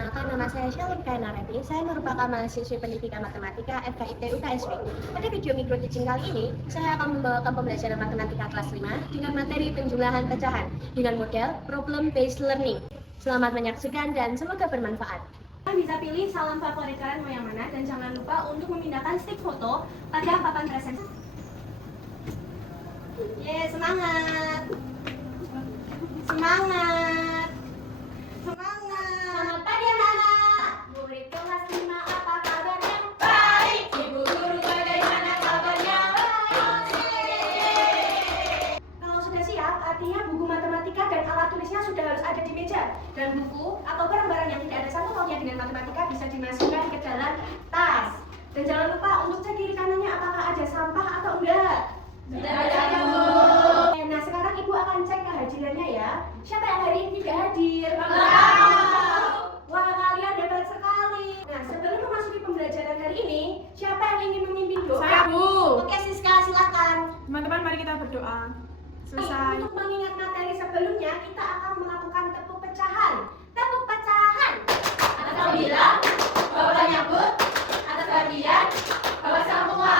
Perkenalkan, nama saya Shalin Kainarati. Saya merupakan mahasiswi pendidikan matematika FKIP UKSW. Pada video micro teaching kali ini, saya akan membawakan pembelajaran matematika kelas 5 dengan materi penjumlahan pecahan dengan model problem based learning. Selamat menyaksikan dan semoga bermanfaat. Kalian bisa pilih salam favorit kalian mau yang mana, dan jangan lupa untuk memindahkan stick foto pada papan presentasi. Semangat! Semangat! Semangat! Selamat pagi anak-anak. Murid kelas 5 apa kabarnya? Baik. Ibu guru bagaimana kabarnya? Baik. Kalau sudah siap, artinya buku matematika dan alat tulisnya sudah harus ada di meja. Dan buku atau barang-barang yang tidak ada sangkut pautnya dengan matematika bisa dimasukkan ke dalam tas. Dan jangan lupa untuk cek kiri kanannya apakah ada sampah atau enggak. Tidak ada, Bu. Nah, sekarang Ibu akan cek kehadirannya ya. Siapa yang hari ini tidak hadir? Wah, kalian hebat sekali. Nah, sebelum memasuki pembelajaran hari ini, siapa yang ingin memimpin doa? Saya, Bu. Oke, Siska, silakan. Teman-teman, mari kita berdoa. Selesai. Untuk mengingat materi sebelumnya, kita akan melakukan tepuk pecahan. Tepuk pecahan. Atas sembilan, bawah nyabut. Atas bagian, bawah semua.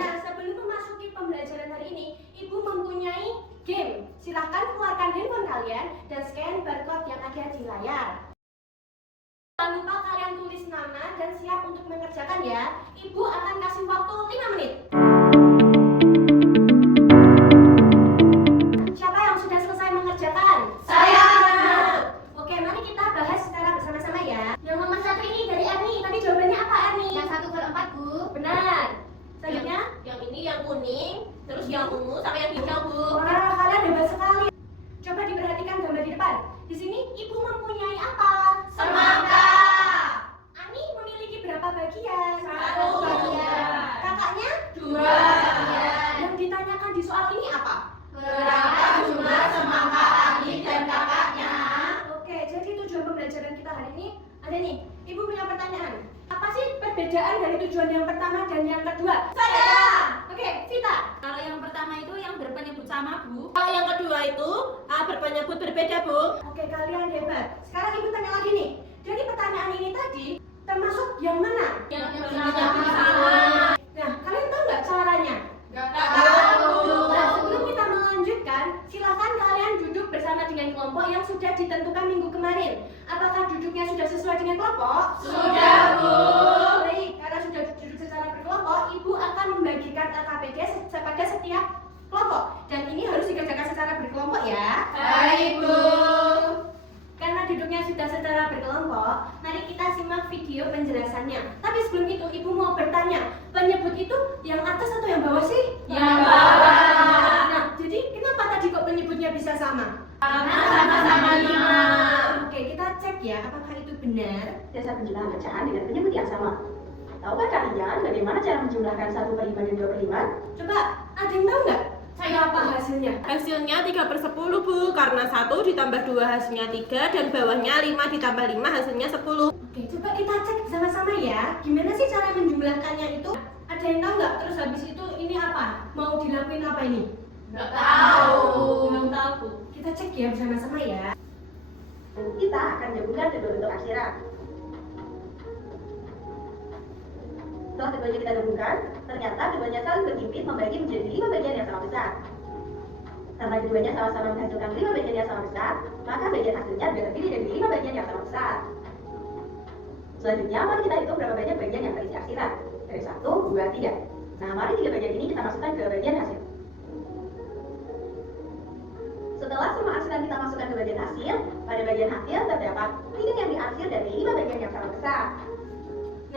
Nah, sebelum memasuki pembelajaran hari ini, Ibu mempunyai game. Silahkan keluarkan handphone kalian dan scan barcode yang ada di layar. Jangan lupa kalian tulis nama dan siap untuk mengerjakan ya. Ibu akan kasih waktu 5 menit. Siapa yang sudah selesai mengerjakan? Saya. Oke, mari kita bahas secara bersama-sama ya. Yang nomor 1 ini dari Erni. Tadi jawabannya apa, Erni? Yang 1/4, Bu. Benar. Selanjutnya? Yang ini yang kuning, terus yang ungu, sama yang hijau, Bu. Wah, kalian hebat sekali. Coba diperhatikan gambar di depan. Di sini Ibu mempunyai apa? Semangka. Ani memiliki berapa bagian? 1 bagian. Kakaknya? 2 bagian. Yang ditanyakan di soal ini apa? Berapa jumlah semangka Ani dan kakaknya? Oke, jadi tujuan pembelajaran kita hari ini ada nih. Ibu punya pertanyaan. Apa sih perbedaan dari tujuan yang pertama dan yang kedua? Saya. Oke, Vita. Kalau yang pertama itu yang berpenyebut sama, Bu. Kalau yang kedua itu berpenyebut berbeda, Bu. Oke, kalian hebat. Sekarang Ibu tanya lagi nih. Jadi pertanyaan ini tadi termasuk yang mana? Yang berpenyebut sama. Nah, kalian tahu nggak caranya? Nggak tahu. Nah, sebelum kita melanjutkan, silakan kalian duduk bersama dengan kelompok yang sudah ditentukan minggu kemarin. Apakah duduknya sudah sesuai dengan kelompok? Sudah, Bu. Baik, karena sudah duduk secara berkelompok, Ibu akan membagikan LKPD kepada setiap kelompok. Dan ini harus dikerjakan secara berkelompok ya. Baik, Bu. Karena duduknya sudah secara berkelompok, mari kita simak video penjelasannya. Tapi sebelum itu, Ibu mau bertanya, penyebut itu yang atas atau yang bawah sih? Yang bawah. Nah, jadi kenapa tadi kok penyebutnya bisa sama? Karena sama-sama 5. Oke, kita cek ya, apakah itu benar? Dasar penjumlahan pecahan dengan penyebut yang sama. Tahukah kalian bagaimana cara menjumlahkan 1/5 dan 2/5? Coba, ada yang tahu nggak? Saya apa hasilnya? Hasilnya 3/10, Bu, karena 1 ditambah 2 hasilnya 3 dan bawahnya 5 ditambah 5 hasilnya 10. Oke, coba kita cek sama-sama ya. Gimana sih cara menjumlahkannya itu? Ada yang tahu nggak? Terus habis itu ini apa? Mau dilakuin apa ini? Nggak tahu. Belum tahu, Bu. Kita cek ya bersama-sama ya. Kita akan gabungkan kedua bentuk aksiran. Setelah keduanya kita gabungkan, ternyata keduanya saling berhimpit membagi menjadi 5 bagian yang sama besar. Karena keduanya sama-sama menghasilkan 5 bagian yang sama besar, maka bagian hasilnya juga terdiri dari 5 bagian yang sama besar. Selanjutnya, mari kita hitung berapa banyak bagian yang terisi aksiran. Dari 1, 2, 3. Nah, mari 3 bagian ini kita masukkan ke bagian hasil. Setelah semua aksiran kita masukkan ke bagian hasil, pada bagian hasil terdapat 3 yang diarsir dari 5 bagian yang sama besar.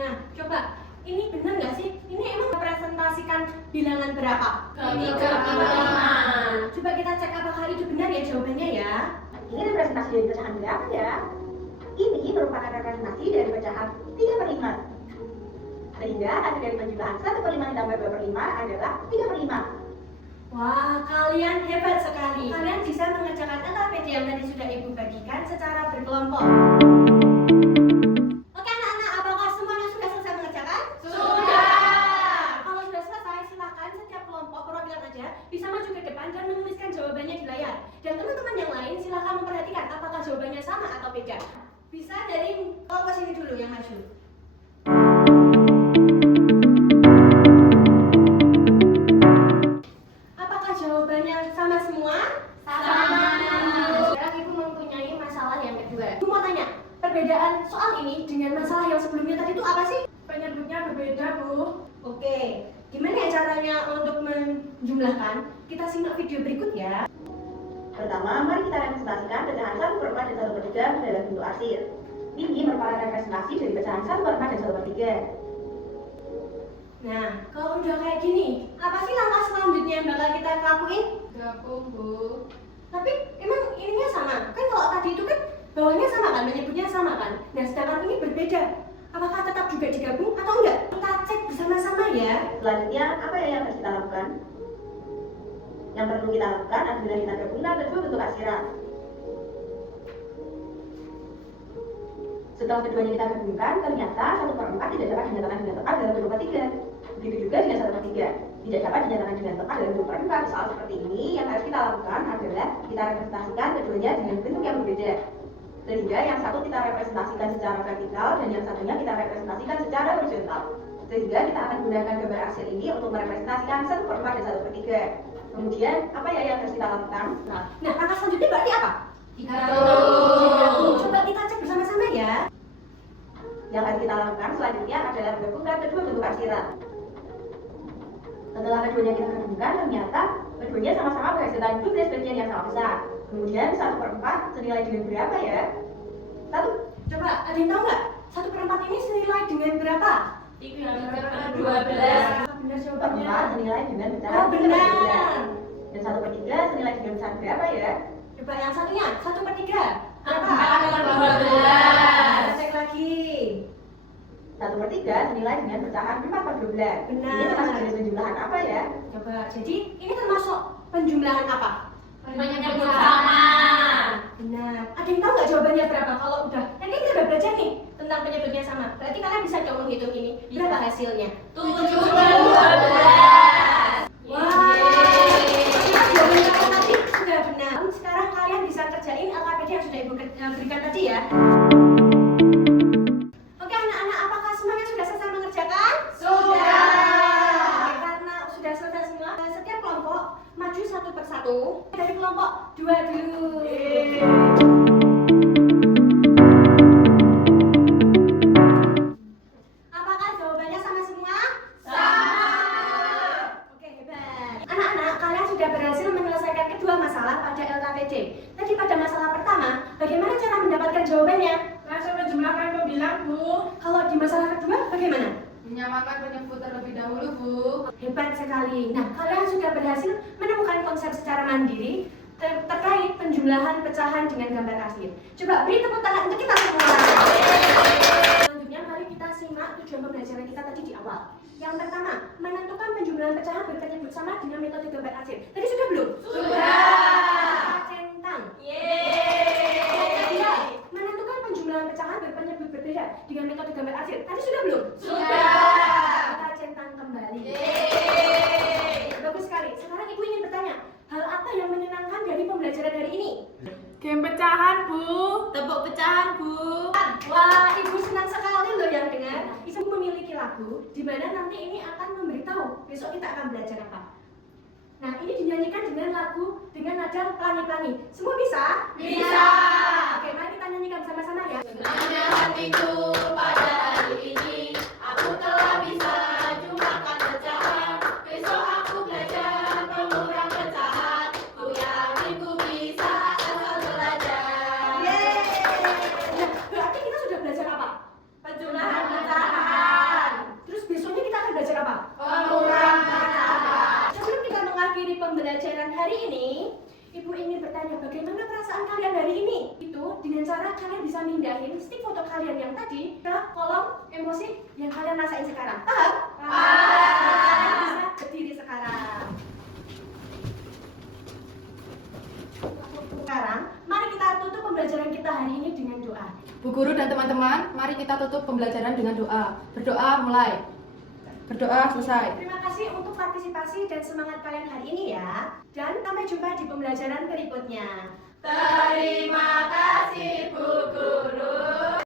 Nah, coba. Ini benar nggak sih? Ini emang merepresentasikan bilangan berapa? 3/5. Coba kita cek apakah itu benar ya jawabannya ya. Ini representasi dari pecahan berapa ya? Ini merupakan representasi dari pecahan 3/5. Sehingga hasil dari penjumlahan 1/5 ditambah 2/5 adalah 3/5. Wah, kalian hebat sekali. Kalian bisa mengerjakan LKPD yang tadi sudah Ibu bagikan secara berkelompok. Oke anak-anak, apakah semuanya sudah selesai mengerjakan? Sudah. Kalau sudah selesai, silakan setiap kelompok perwakilan aja bisa maju ke depan dan menuliskan jawabannya di layar. Dan teman-teman yang lain silakan memperhatikan apakah jawabannya sama atau beda. Bisa dari dulu yang maju. Apakah jawabannya sama semua? Sama. Sekarang Ibu mempunyai masalah yang kedua. Ibu mau tanya, perbedaan soal ini dengan masalah yang sebelumnya tadi itu apa sih? Penyebutnya berbeda, Bu. Oke, gimana ya caranya untuk menjumlahkan? Kita simak video berikut ya. Pertama, mari kita representasikan pecahan 1/4 dan 1/3 dalam bentuk arsir. Ini merupakan representasi dari pecahan 1/4 dan 1/3. Nah, kalau udah kayak gini, apa sih langkah selanjutnya yang bakal kita lakuin? Gabung, Bu. Tapi emang ininya sama? Kan kalau tadi itu kan bawahnya sama kan, menyebutnya sama kan? Nah, sedangkan ini berbeda. Apakah tetap juga digabung atau enggak? Kita cek bersama-sama ya. Selanjutnya, apa ya yang harus kita lakukan? Yang perlu kita lakukan adalah kita gabungkan kedua bentuk arsiran. Setelah keduanya kita gabungkan, ternyata 1/4 tidak dapat dinyatakan dengan tepat dalam bentuk 3. Begitu juga dengan 1/3 tidak dapat dinyatakan dengan tepat dalam bentuk 4. Soal seperti ini, yang harus kita lakukan adalah kita representasikan keduanya dengan bentuk yang berbeda. Sehingga yang satu kita representasikan secara vertikal dan yang satunya kita representasikan secara horizontal. Sehingga kita akan gunakan gambar arsir ini untuk merepresentasikan 1/4 dan 1/3. Kemudian, apa ya yang harus kita lakukan? Nah, langkah selanjutnya berarti apa? Digabung. Coba kita cek bersama-sama ya. Yang harus kita lakukan selanjutnya adalah menggabungkan kedua bentuk arsiran. Setelah keduanya kita gabungkan, ternyata keduanya sama-sama menghasilkan jumlah bagian yang sama besar. Kemudian 1/4 senilai dengan berapa ya? 1. Coba, ada yang tahu nggak? 1/4 ini senilai dengan berapa? 3/12. Benar 1/4 jawabannya. senilai dengan pecahan Oh, benar. Dan 1/3 senilai dengan pecahan berapa ya? Coba yang satunya, 1/3. Berapa? 4/12. Kita cek lagi. 1/3 senilai dengan pecahan 4/12. Benar. Ini termasuk jenis penjumlahan apa ya? Coba, jadi ini termasuk penjumlahan apa? Penyebut sama. Benar. Ada yang tahu nggak jawabannya berapa? Kalau udah, kan kita udah belajar nih tentang penyebutnya sama. Berarti kalian bisa dong menghitung ini. Berapa hasilnya? 7/12. Wah. Jawaban kalian tadi sudah benar. Sekarang kalian bisa kerjain LKPD yang sudah Ibu berikan tadi ya. Oke anak-anak, apakah semuanya sudah selesai mengerjakan? Sudah. Oke, karena sudah selesai semua, setiap kelompok maju satu persatu. Dari kelompok 2 dulu. Apakah jawabannya sama semua? Sama. Oke, hebat. Anak-anak, kalian sudah berhasil menyelesaikan kedua masalah pada LKPD. Tadi pada masalah pertama, bagaimana cara mendapatkan jawabannya? Langsung menjumlahkan pembilang, Bu. Kalau di masalah kedua, bagaimana? Menyamakan penyebut terlebih dahulu, Bu. Hebat sekali. Nah, kalian sudah berhasil menemukan konsep secara mandiri terkait penjumlahan pecahan dengan gambar arsir. Coba beri tepuk tangan untuk kita semua. Selanjutnya, mari kita simak tujuan pembelajaran kita tadi di awal. Yang pertama, menentukan penjumlahan pecahan berpenyebut sama dengan metode gambar arsir. Tadi sudah belum? Sudah. Kita centang. Yang kedua, menentukan penjumlahan pecahan berpenyebut berbeda dengan metode gambar arsir. Tadi sudah belum? Sudah. Kita centang kembali. Bagus sekali. Sekarang Ibu ingin bertanya, hal apa yang menyenangkan dari pembelajaran hari ini? Game pecahan, Bu. Tepuk pecahan, Bu. Wah, Ibu senang sekali loh yang dengar. Ibu memiliki lagu di mana nanti ini akan memberitahu besok kita akan belajar apa. Nah, ini dinyanyikan dengan lagu dengan nada pelangi-pelangi. Semua bisa? Bisa. Oke, mari kita nyanyikan bersama-sama ya. Senangnya hatiku pada hari ini, aku telah bisa jumlahkan pecahan. Besok aku belajar pengurang pecahan. Ku yakin ku bisa asal belajar. Nah, berarti kita sudah belajar apa? Penjumlahan pecahan. Terus besoknya kita akan belajar apa? Pengurang pecahan. Sebelum kita mengakhiri pembelajaran hari ini, Ibu ingin bertanya bagaimana perasaan kalian hari ini? Itu dengan cara kalian bisa mindahin stick foto kalian yang tadi ke kolom emosi yang kalian rasain sekarang. Paham? Kalian bisa berdiri sekarang. Sekarang, mari kita tutup pembelajaran kita hari ini dengan doa. Bu Guru dan teman-teman, mari kita tutup pembelajaran dengan doa. Berdoa mulai. Berdoa selesai. Terima kasih untuk partisipasi dan semangat kalian hari ini ya. Dan sampai jumpa di pembelajaran berikutnya. Terima kasih, Bu Guru.